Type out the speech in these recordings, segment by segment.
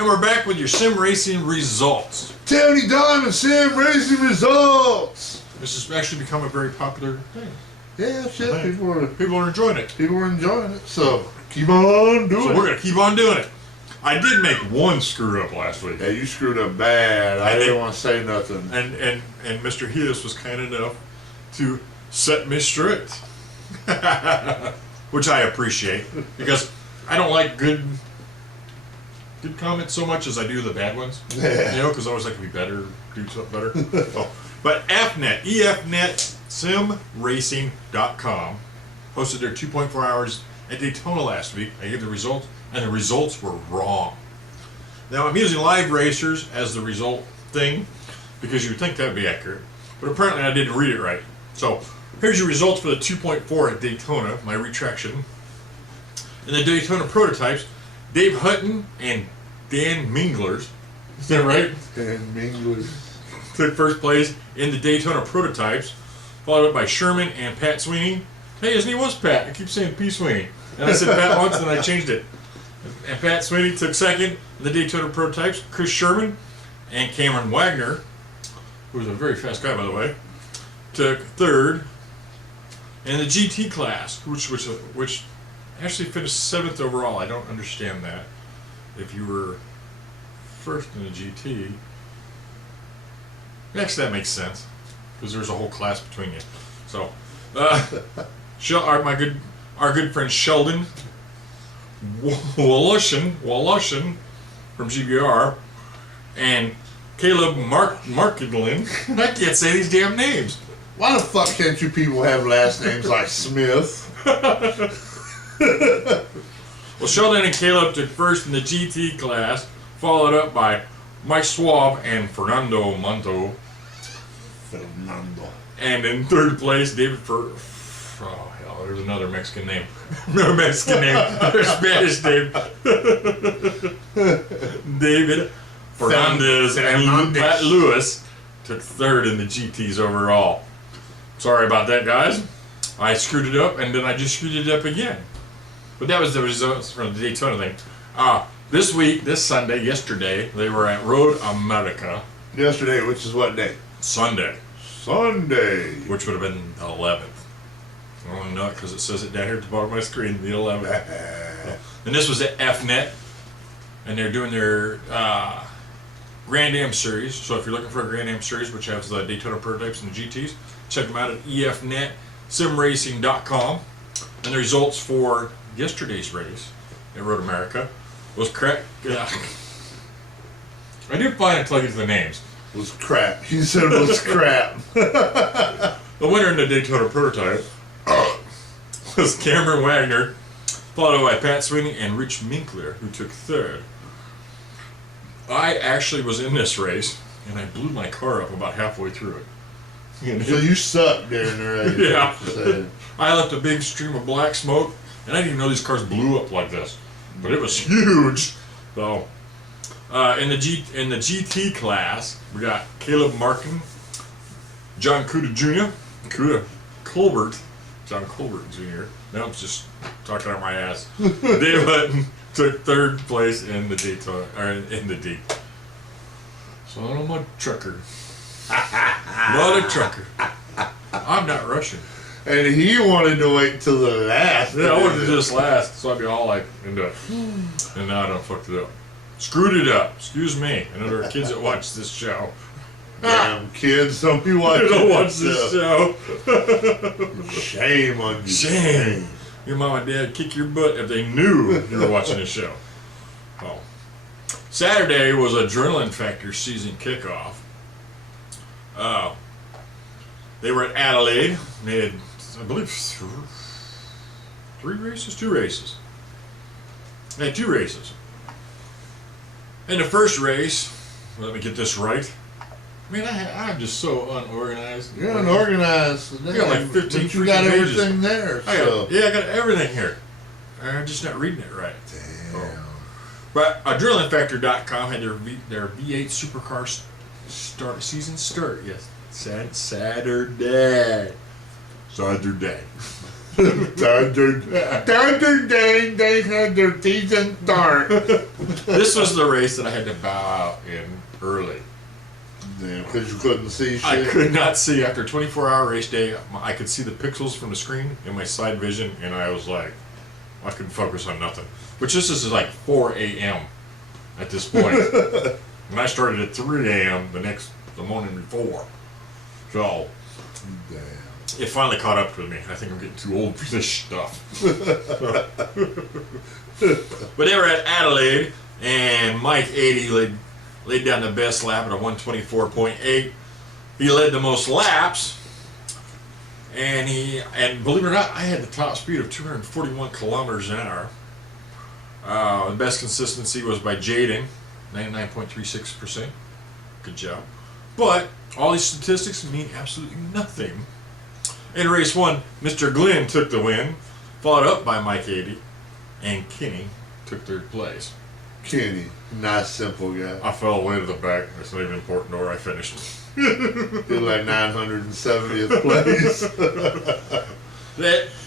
And we're back with your sim racing results. Tony Diamond Sim Racing results. This has actually become a very popular thing. Yeah, shit. Right. People are enjoying it. are enjoying it. So keep on doing So it. we're going to keep on doing it. I did make one screw up last week. Yeah, you screwed up bad. I didn't want to say nothing. And Mr. Hughes was kind enough to set me straight. Which I appreciate. Because I don't like good comments so much as I do the bad ones. Yeah. You know, because I always like to be better, do something better. But EFNet, EFNet SimRacing.com posted their 2.4 hours at Daytona last week. I gave the results, and the results were wrong. Now, I'm using Live Racers as the result thing because you would think that would be accurate, but apparently I didn't read it right. So, here's your results for the 2.4 at Daytona, my retraction. In the Daytona prototypes, Dave Hutton and Dan Minglers, is that right? Dan Minglers Took first place in the Daytona prototypes, followed up by Sherman and Pat Sweeney. Hey, his name was Pat. I keep saying P. Sweeney. And I said Pat once and I changed it. And Pat Sweeney took second in the Daytona prototypes. Chris Sherman and Cameron Wagner, who was a very fast guy, by the way, took third in the GT class, which actually finished 7th overall. I don't understand that. If you were first in the GT, actually that makes sense because there's a whole class between you. So, our good friend Sheldon Woloshin from GBR and Caleb Markedlin. I can't say these damn names. Why the fuck can't you people have last names like Smith? Well, Sheldon and Caleb took first in the GT class, followed up by Mike Schwab and Fernando Monto. And in third place, David oh hell, there's another Mexican name. No Mexican name. There's Spanish name. David Fernandez and Pat Lewis took third in the GTs overall. Sorry about that, guys. I screwed it up, and then I just screwed it up again. But that was the results from the Daytona thing. This week, this Sunday, yesterday, they were at Road America. Yesterday, which is what day? Sunday. Sunday. Which would have been the 11th. I don't know because it says it down here at the bottom of my screen, the 11th. And this was at EFNet, and they're doing their Grand Am Series. So if you're looking for a Grand Am Series, which has the Daytona prototypes and the GTs, check them out at EFNet SimRacing.com. And the results for yesterday's race at Road America was correct. I do find it plugging to the names. Was crap. He said it was crap. The winner in the Daytona prototype was Cameron Wagner, followed by Pat Sweeney and Rich Minkler, who took third. I actually was in this race, and I blew my car up about halfway through it. So you sucked during the race. Yeah. I left a big stream of black smoke, and I didn't even know these cars blew up like this. But it was huge. So, in the GT class, we got Caleb Markin, John Cuda Jr., John Colbert Jr. Now I'm just talking out my ass. Dave Hutton took third place in the Daytona, or in the D. So I'm a trucker. Not a trucker. I'm not Russian. And he wanted to wait till the last. Yeah, I wanted to do this last, so I'd be all like into it. And now I done fucked it up. Screwed it up. Excuse me. I know there are kids that watch this show. Damn kids, don't be watching. Don't watch this show. Shame on you. Shame. Your mom and dad kick your butt if they knew you were watching this show. Oh. Saturday was Adrenaline Factor season kickoff. They were at Adelaide. They had, I believe, 2 races. They had 2 races. In the first race, let me get this right. Man, I'm just so unorganized. You're unorganized. I got like 15 but you got pages. everything there. I got everything here. I'm just not reading it right. Damn. Oh. But AdrenalineFactor.com had their V8 Supercar season start. Yes, Saturday. Thunder Dang, they had their decent start. This was the race that I had to bow out in early. Yeah, because you couldn't see shit. I could not see. After a 24-hour race day, I could see the pixels from the screen in my side vision, and I was like, I couldn't focus on nothing. Which this is like 4 a.m. at this point. And I started at 3 a.m. the morning before. So, Damn. it finally caught up with me. I think I'm getting too old for this stuff. But they were at Adelaide, and Mike 80 laid down the best lap at a 124.8. He led the most laps, and believe it or not, I had the top speed of 241 kilometers an hour. The best consistency was by Jaden, 99.36%. Good job. But all these statistics mean absolutely nothing. In race 1, Mr. Glenn took the win, followed up by Mike 80, and Kenny took 3rd place. Kenny, nice, simple guy. I fell way to the back. It's not even important where I finished. You're like 970th place.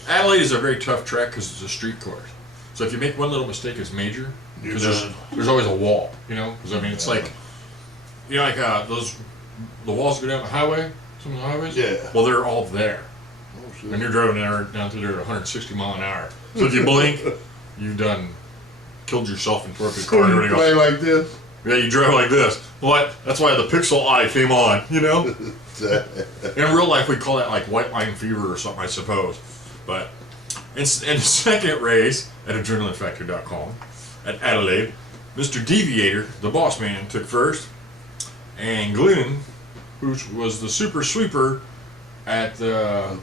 Adelaide is a very tough track because it's a street course. So if you make one little mistake, it's major. You're Because done. there's always a wall, you know? Because I mean, it's like, you know, like the walls go down the highway, some of the highways? Yeah. Well, they're all there. Oh, shit. And you're driving down through there at 160 mile an hour. So if you blink, you've killed yourself and torqued your car and You everything play else. like this? Yeah, you drive like this. Well, that's why the pixel eye came on, you know? In real life, we call that like white line fever or something, I suppose. But in the second race at AdrenalineFactory.com at Adelaide, Mr. Deviator, the boss man, took first, and Glenn, who was the super sweeper at the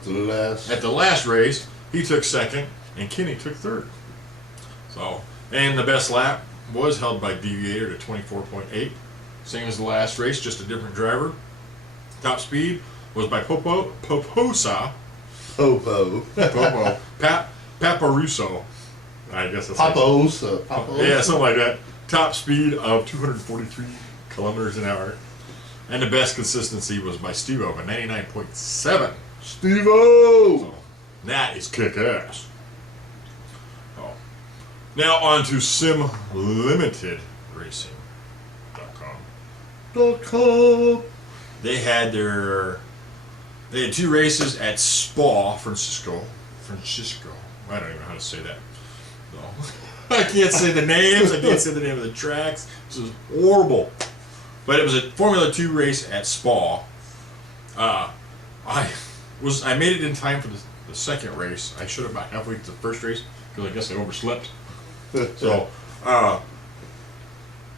last race, he took second, and Kenny took third. So, and the best lap was held by Deviator to 24.8, same as the last race, just a different driver. Top speed was by Poposa. Popo. Paparusso. I guess that's Paposa. yeah, something like that. Top speed of 243 kilometers an hour. And the best consistency was by Steve-O at 99.7. Steve-O! So, that is kick-ass. Oh. Now on to SimLimited Racing.com. They had 2 races at Spa, Francisco. I don't even know how to say that. No. I can't say the names. I can't say the name of the tracks. This is horrible. But it was a Formula 2 race at Spa. I made it in time for the second race. I should have about halfway to the first race because I guess I overslept. So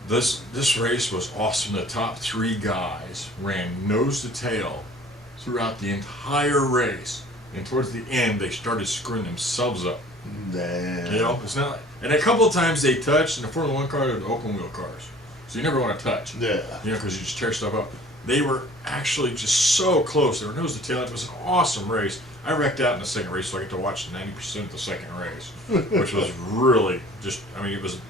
this race was awesome. The top 3 guys ran nose to tail throughout the entire race, and towards the end they started screwing themselves up. Damn. You know, it's not. And a couple of times they touched, and the Formula 1 car, they're the open wheel cars, so you never want to touch. Yeah. You know, because you just tear stuff up. They were actually just so close. They were nose to tail. It was an awesome race. I wrecked out in the second race, so I get to watch 90% of the second race, which was really just. I mean, it was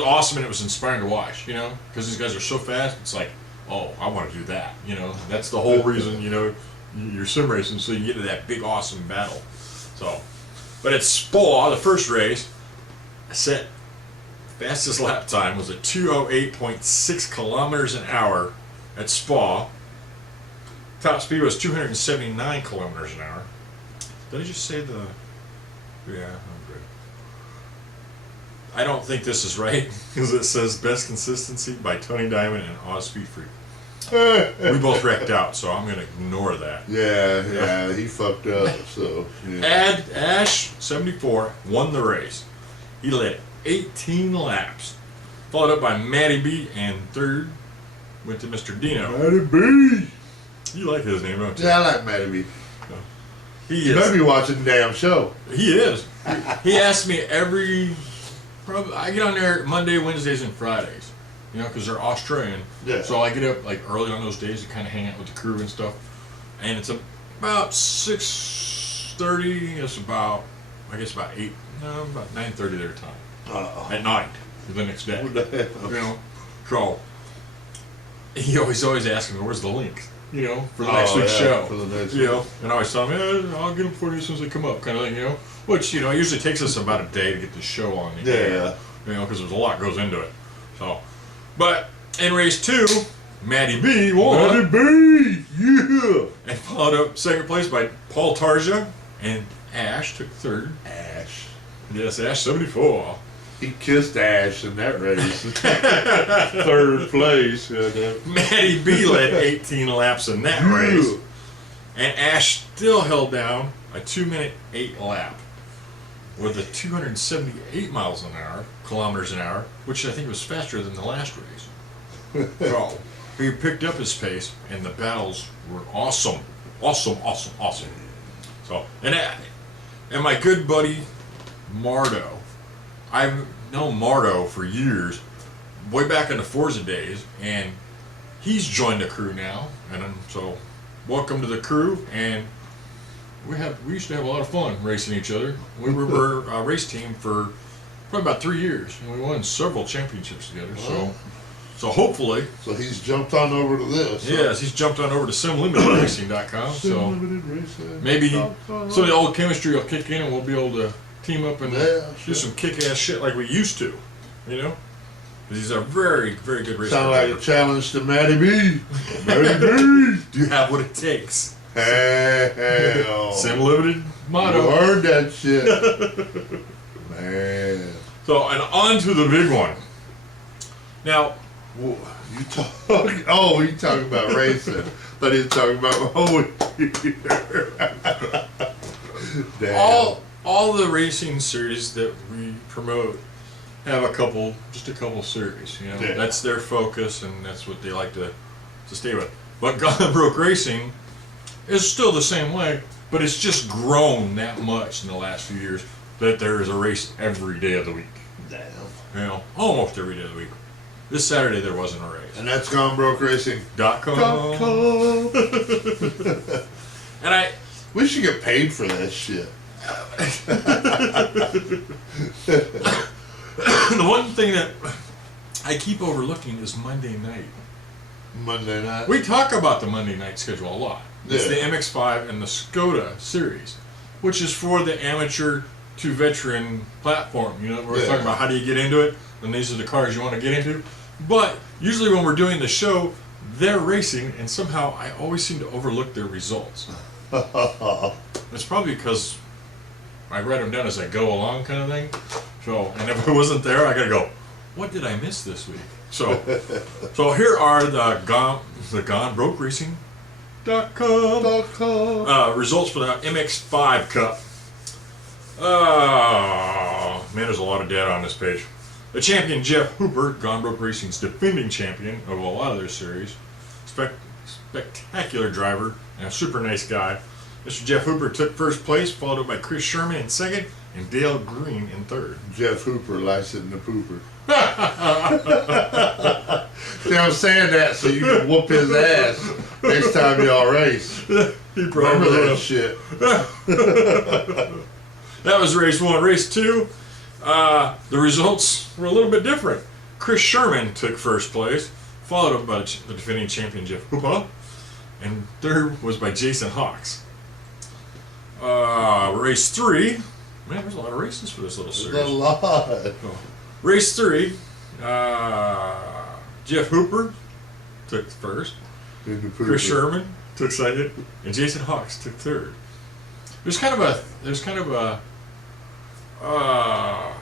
awesome, and it was inspiring to watch. You know, because these guys are so fast. It's like, oh, I want to do that. You know, that's the whole reason. You know, you're sim racing, so you get to that big awesome battle. So, but at Spa, the first race, I set fastest lap time was at 208.6 kilometers an hour at Spa. Top speed was 279 kilometers an hour. Did I just say the? Yeah, I'm good. I don't think this is right because it says best consistency by Tony Diamond and Oz Speed Freak. We both wrecked out, so I'm going to ignore that. Yeah, he fucked up, so. Yeah. Ash 74 won the race. He led 18 laps, followed up by Matty B, and third went to Mr. Dino. Matty B! You like his name, don't you? Yeah, I like Matty B. He You is. better be watching the damn show. He is. He asks me I get on there Monday, Wednesdays, and Fridays. You know, because they're Australian. Yeah. So I get up like early on those days to kind of hang out with the crew and stuff. And it's about 6:30. It's about 8. No, about 9:30 their time at night the next day. What the hell? You know, so he always asks me, "Where's the link?" you know, for the next week's show. For the next You know, and I always tell them, I'll get them for you as soon as they come up, kind of thing, you know. Which, you know, usually takes us about a day to get the show on. Yeah. You know, because there's a lot goes into it. So, but in race 2, Matty B won. Matty B, yeah. And followed up second place by Paul Tarja, and Ash took third. Ash. Yes, Ash 74. He kissed Ash in that race. Third place. Matty B led 18 laps in that race. And Ash still held down a 2-minute 8 lap with a 278 kilometers an hour, which I think was faster than the last race. So he picked up his pace, and the battles were awesome. Awesome. So, and my good buddy Mardo, I've known Mardo for years, way back in the Forza days, and he's joined the crew now, and so welcome to the crew. And we used to have a lot of fun racing each other. We were a race team for probably about 3 years, and we won several championships together. So hopefully, so he's jumped on over to this. Yes, he's jumped on over to SimLimitedRacing.com. So maybe some of the old chemistry will kick in, and we'll be able to team up and do some kick-ass shit like we used to, you know? Because he's a very, very good racer. Sound like a challenge to Matty B. Matty B. Do you have what it takes? Hell. Sim Limited motto. You heard that shit. Man. So, and on to the big one. Now, you talking about racing. Thought he was talking about Damn. all the racing series that we promote have a couple series, you know. Yeah. That's their focus, and that's what they like to stay with. But Gone Broke Racing is still the same way, but it's just grown that much in the last few years that there is a race every day of the week. Damn. You know, almost every day of the week. This Saturday there wasn't a race. And that's GoneBrokeRacing.com. And we should get paid for that shit. The one thing that I keep overlooking is Monday night. Monday night? We talk about the Monday night schedule a lot. It's the MX-5 and the Skoda series, which is for the amateur to veteran platform. You know, we're talking about how do you get into it, and these are the cars you want to get into. But usually when we're doing the show, they're racing, and somehow I always seem to overlook their results. It's probably because I write them down as I go along, kind of thing. So, and if I wasn't there, I gotta go, what did I miss this week? So here are the Gone Broke Racing.com results for the MX-5 Cup. Oh man, there's a lot of data on this page. The champion Jeff Hooper, Gone Broke Racing's defending champion of a lot of their series, spectacular driver and a super nice guy. Mr. Jeff Hooper took first place, followed up by Chris Sherman in second, and Dale Green in third. Jeff Hooper likes it in the pooper. See, I'm saying that so you can whoop his ass next time y'all race. He probably Remember that shit. That was race 1. Race 2, the results were a little bit different. Chris Sherman took first place, followed up by the defending champion Jeff Hooper, and third was by Jason Hawks. Race 3, man, there's a lot of races for this little series. There's a lot. Race 3, Jeff Hooper took first, Chris Sherman took second, and Jason Hawks took third. There's kind of a how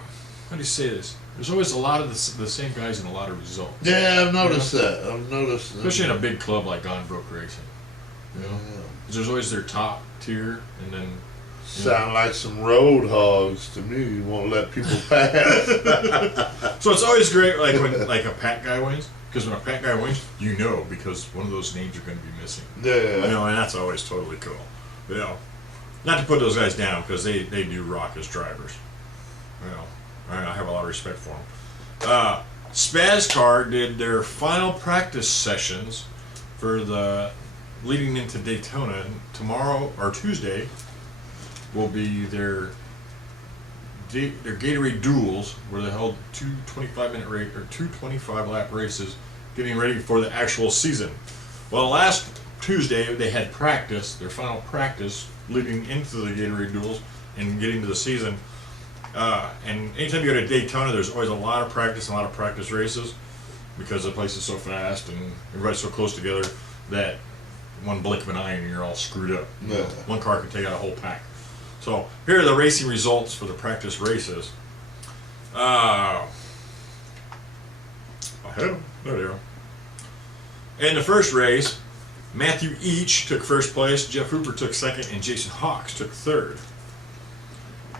do you say this? There's always a lot of the same guys and a lot of results. Yeah, I've noticed that. I've noticed that. Especially in a big club like Gone Broke Racing. You know? Yeah. 'Cause there's always their top tier, and then Sound like some road hogs to me. You won't let people pass. so it's always great, like when like a pack guy wins, because when a pack guy wins, you know, because one of those names are going to be missing. Yeah. You know, and that's always totally cool. You know, not to put those guys down because they do rock as drivers. You know, I have a lot of respect for them. SpazCar did their final practice sessions for the leading into Daytona. Tomorrow or Tuesday will be their Gatorade duels, where they held two 25-minute race or two 25-lap races, getting ready for the actual season. Well, the last Tuesday they had practice, their final practice, leading into the Gatorade Duels and getting to the season. And anytime you go to Daytona, there's always a lot of practice and a lot of practice races because the place is so fast and everybody's so close together that one blink of an eye and you're all screwed up. Yeah. One car can take out a whole pack. So here are the racing results for the practice races. I had them. There they are. In the first race, Matthew Each took first place, Jeff Hooper took second, and Jason Hawks took third.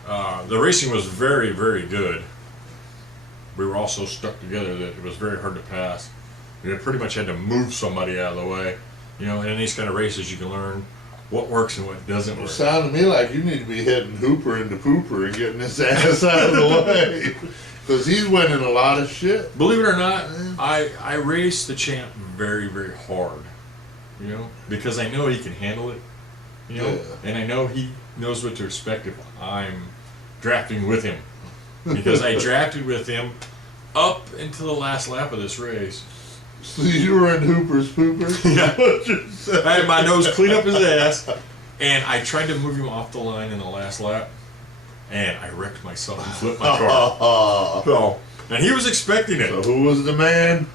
The racing was very, very good. We were all so stuck together that it was very hard to pass. We pretty much had to move somebody out of the way. You know, in these kind of races, you can learn what works and what doesn't It work. sounded to me like you need to be heading Hooper into Pooper and getting his ass out of the way. Because he's winning a lot of shit. Believe it or not, I race the champ very, very hard. You know, because I know he can handle it. You know, Yeah. and I know he knows what to expect if I'm drafting with him. Because I drafted with him up until the last lap of this race. So you were in Hooper's Pooper? Yeah. I had my nose clean up his ass, and I tried to move him off the line in the last lap, and I wrecked myself and flipped my car. So, and he was expecting So it. who was the man?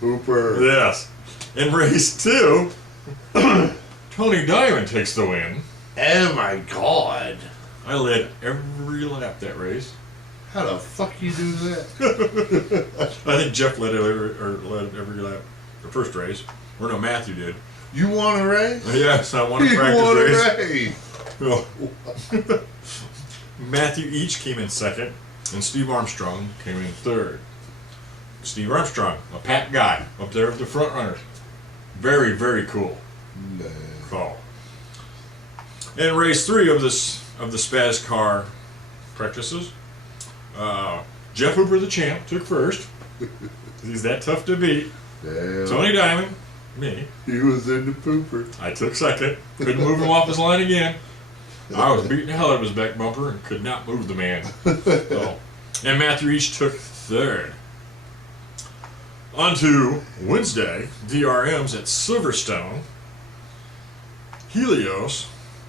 Hooper. Yes. In race 2, Tony Diamond takes the win. Oh my God. I led every lap that race. How the fuck you do that? I think Jeff led every lap, the first race. Or no, Matthew did. You want to race? Yes, I won a You practice want race. to race? Matthew Each came in second, and Steve Armstrong came in third. Steve Armstrong, a Pat guy, up there with the front runners. Very, very cool. Call. In race 3 of the Spaz car practices, Jeff Hooper, the champ, took first. He's that tough to beat. Damn. Tony Diamond, me, He was in the Pooper. I took second. Couldn't move him off his line again. I was beating the hell out of his back bumper and could not move the man. So, and Matthew Each took third. On to Wednesday, DRMs at Silverstone. Helios,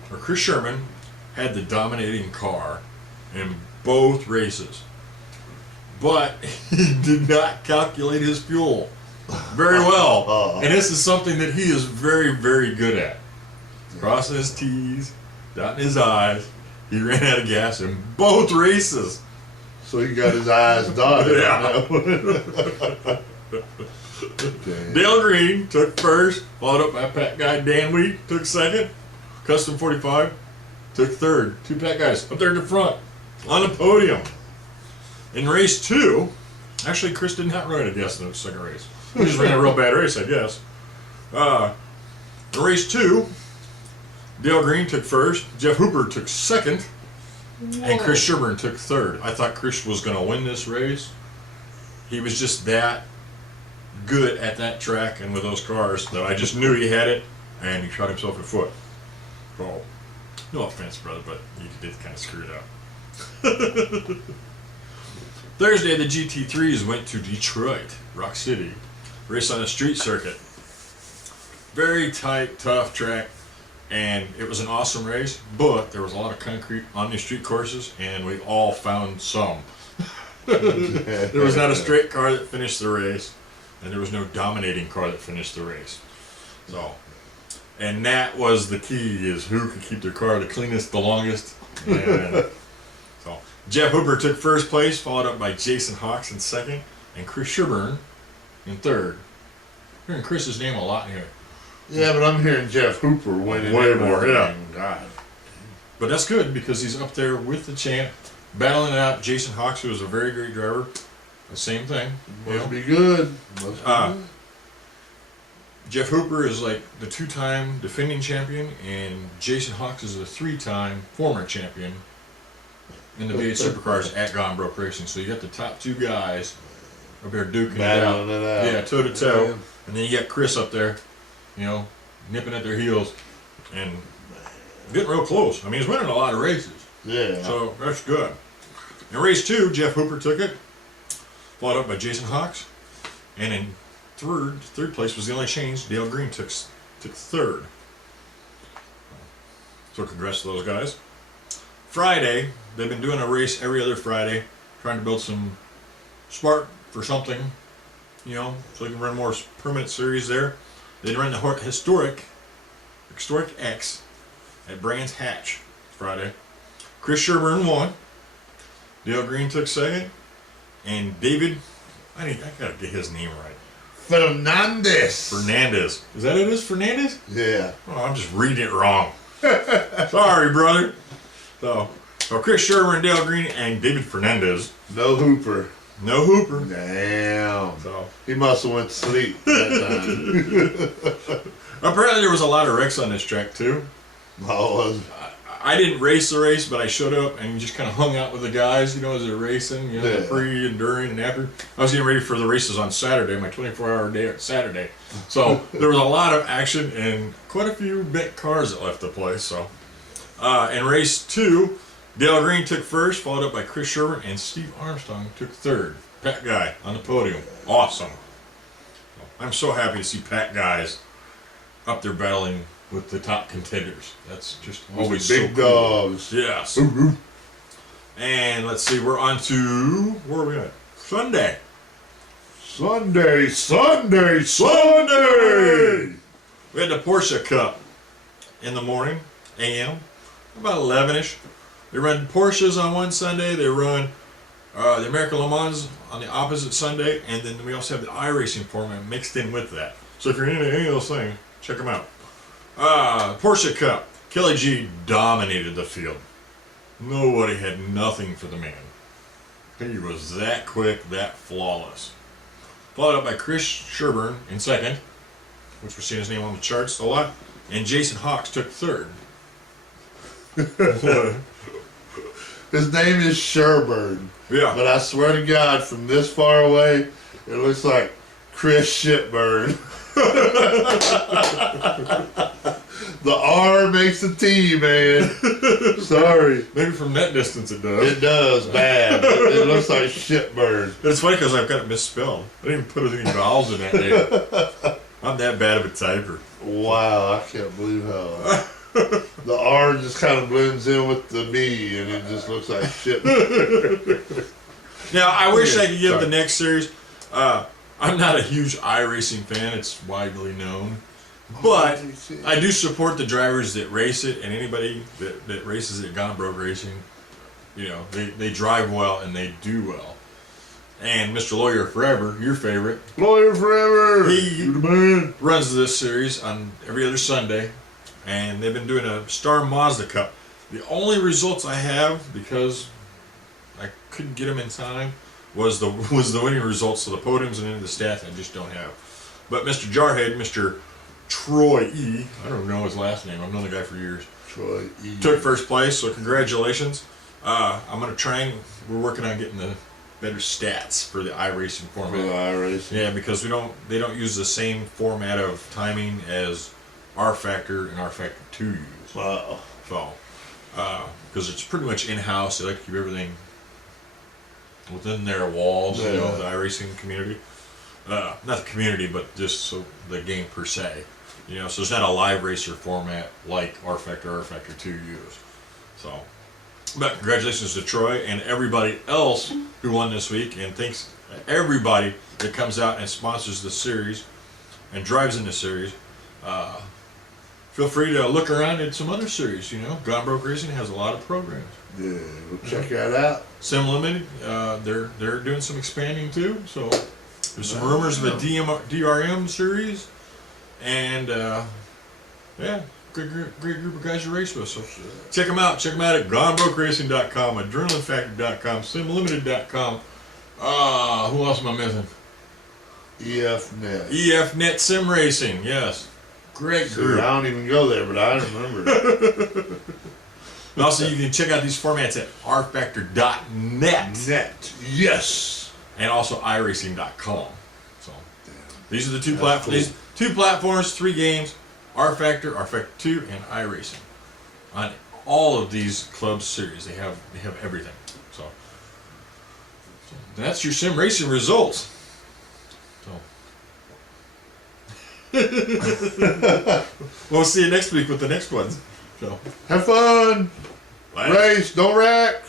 or Chris Sherman, had the dominating car in both races. But he did not calculate his fuel very well. And this is something that he is very, very good at. Crossing his T's, dotting his I's. He ran out of gas in both races. So he got his eyes dotted. Yeah. Damn. Dale Green took first, followed up by Pat guy Dan Wheat took second. Custom 45 took third. 2 Pat guys up there at the front on the podium. In race 2, actually Chris did not run a gas in the second race. He just ran a real bad race, I guess. In race 2, Dale Green took first, Jeff Hooper took second, and Chris Sherburne took third. I thought Chris was going to win this race. He was just that good at that track and with those cars that I just knew he had it, and he shot himself in the foot. Oh, no offense, brother, but he did kind of screw it up. Thursday, the GT3s went to Detroit, Rock City, race on a street circuit. Very tight, tough track, and it was an awesome race, but there was a lot of concrete on these street courses, and we all found some. There was not a straight car that finished the race, and there was no dominating car that finished the race. So, and that was the key, is who could keep their car the cleanest, the longest. And so, Jeff Hooper took first place, followed up by Jason Hawks in second, and Chris Sherburne in third. Hearing Chris's name a lot here. Yeah, but I'm hearing Jeff Hooper winning Way everything. more, yeah. God. But that's good, because he's up there with the champ, battling it out. Jason Hawks, who is a very great driver, the same thing. you know. Must be good. Must be Uh, good. Jeff Hooper is like the 2-time defending champion, and Jason Hawks is a 3-time former champion in the V8 Supercars at Gone Broke Racing. So you got the top 2 guys up there duking it out. Battling it out. Yeah, toe to toe. Yeah. And then you got Chris up there, you know, nipping at their heels and getting real close. I mean, he's winning a lot of races. Yeah. So that's good. In race 2, Jeff Hooper took it, followed up by Jason Hawks, and in third place was the only change. Dale Green took took third. So congrats to those guys. Friday, they've been doing a race every other Friday, trying to build some spark for something, you know, so they can run more permanent series there. They run the historic X at Brands Hatch Friday. Chris Sherburne won. Dale Green took second, and David, I gotta get his name right. Fernandez. Is that it? Is Fernandez? Yeah. Oh, I'm just reading it wrong. Sorry, brother. So Chris Sherburne, Dale Green, and David Fernandez. No Hooper. No Hooper. Damn. So He must have went to sleep that time. apparently there was a lot of wrecks on this track too. I didn't race the race, but I showed up and just kind of hung out with the guys, you know, as they're racing, you know, Yeah. pre and during and after. I was getting ready for the races on Saturday, my 24-hour day Saturday. So there was a lot of action and quite a few big cars that left the place. So in race 2, Dale Green took first, followed up by Chris Sherburne, and Steve Armstrong took third. Pat Guy on the podium. Awesome. I'm so happy to see Pat Guys up there battling with the top contenders. That's just always big so cool. dogs. Yes. And let's see, we're on to, where are we at? Sunday. Sunday. We had the Porsche Cup in the morning, a.m., about 11-ish. They run Porsches on one Sunday. They run the American Le Mans on the opposite Sunday. And then we also have the iRacing format mixed in with that. So if you're into any of those things, check them out. Porsche Cup. Kelly G dominated the field. Nobody had nothing for the man. He was that quick, that flawless. Followed up by Chris Sherburne in second, which we're seeing his name on the charts a lot, and Jason Hawks took third. His name is Sherburne. Yeah. But I swear to God, from this far away, it looks like Chris Shipburn. The R makes the T, man. Sorry. Maybe from that distance it does. It does, bad. It looks like Shipburn. It's funny because I've got it misspelled. I didn't even put any vowels in that name. I'm that bad of a typer. Wow, I can't believe how... The R just kind of blends in with the B, and it just looks like Shipburn. Now, I wish I could give the next series. I'm not a huge iRacing fan. It's widely known. But I do support the drivers that race it, and anybody that races at Gone Broke Racing. You know, they drive well and they do well. And Mr. Lawyer Forever, your favorite, Lawyer Forever! he You're the man! runs this series on every other Sunday. And they've been doing a Star Mazda Cup. The only results I have, because I couldn't get them in time, was the winning results. So the podiums and any of the stats I just don't have. But Mr. Jarhead, Mr. Troy E., I don't know his last name, I've known the guy for years, Troy E. took first place, so congratulations. I'm going to try and, we're working on getting the better stats for the iRacing format. iRacing. Yeah, because they don't use the same format of timing as R Factor and R Factor 2 use. Wow. So, because it's pretty much in-house, they like to keep everything within their walls, you know, the iRacing community. Not the community, but just so the game per se. You know, so it's not a live racer format like R Factor 2 use. So, but congratulations to Troy and everybody else who won this week, and thanks to everybody that comes out and sponsors the series and drives in the series. Feel free to look around at some other series. You know, Gone Broke Racing has a lot of programs. Yeah, we'll check that out. Sim Limited, they're doing some expanding too. So there's some rumors of a DRM series, and yeah, great group of guys to race with. So check them out. Check them out at GoneBrokeRacing.com, AdrenalineFactor.com, SimLimited.com. Who else am I missing? EFNet. EFNet Sim Racing. Yes, great See, group. I don't even go there, but I remember. And also, you can check out these formats at rfactor.net. Net. Yes. And also iRacing.com. So these are the two platforms. Cool. These 2 platforms, 3 games: R Factor, R Factor 2, and iRacing. On all of these club series, they have everything. So that's your sim racing results. So We'll see you next week with the next ones. So, Have fun. bye. Race. Don't wreck.